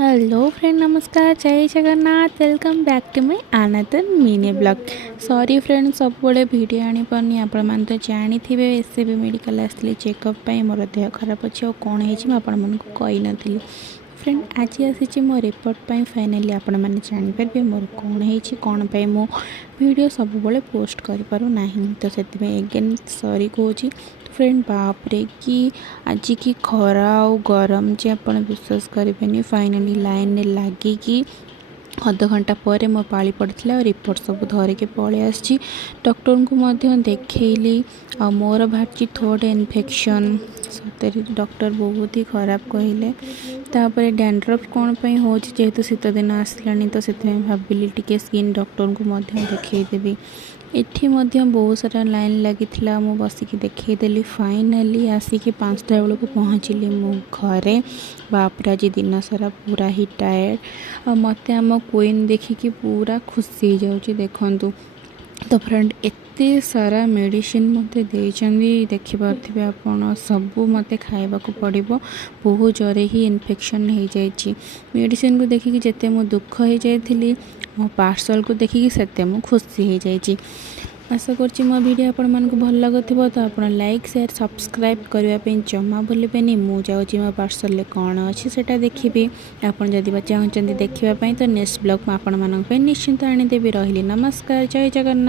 Hello friend, नमस्कार, जय Jagannath. Welcome back to my another mini blog. Sorry friend, सब बड़े वीडियो आनी पानी। आपण मैंने तो जानी थे एस बी मेडिकल आसती चेकअप मोर देह खराब अच्छे और कौन है आपको कही नी फ्रेंड। आज आसी मो रिपोर्ट पर फाइनाली आपण मैंने जानीपारे मोर कौन है कौन पे मो वीडियो सब पोस्ट करूना। तो से एगेन सॉरी कहूँ फ्रेंड। बापरे कि आज की खरा और गरम जे आप विश्वास करेंगे। फाइनाली लाइन लगिकी अध घंटा पर मो पाली पड़ता और रिपोर्ट सब धरिके पलि आसी डॉक्टर को देखली। आ मोर बाहर थ्रोट इन्फेक्शन सतरे डॉक्टर बहुत ही खराब कहले। तापर डैंड्रफ कौन पे हो जेहेतु शीत दिन आसलानी तो से भाविली टी स्किन डॉक्टर को देखदेवी। एठी बहुत सारा लाइन लगी मु बसिक देखदेली। फाइनाली आसिक 5टा बेलू पहुँचली मो घरे। बापरे आज दिन सारा पूरा ही टायर्ड और मत आम क्वीन देखिकी पूरा खुशी जाऊँगी देखु। तो फ्रेंड एते सारा मेडिसिन मते देखिपे आपण सबू मते खाइबा को पड़िबो। बहुत जोरे ही इन्फेक्शन हो जाइए। मेडिसिन को देखिकी जेते मो दुख हो जाइली, मो पार्सल को देखिकी सेते मो खुशी हो जाइए। आशा करछि मो वीडियो आपण मानक भल लागुथिबो। तो आपण लाइक शेयर सब्सक्राइब करबा पे जमा भूलिबेनी। मु जाउछि मो पार्सल ले कोन अछि सेटा देखिबे। आपण जदि चाहउछन्ती देखिबा पई तो नेक्स्ट ब्लॉग आपण मानक पे निश्चिंत आनी देबी। रहिली नमस्कार, जय जगन्नाथ।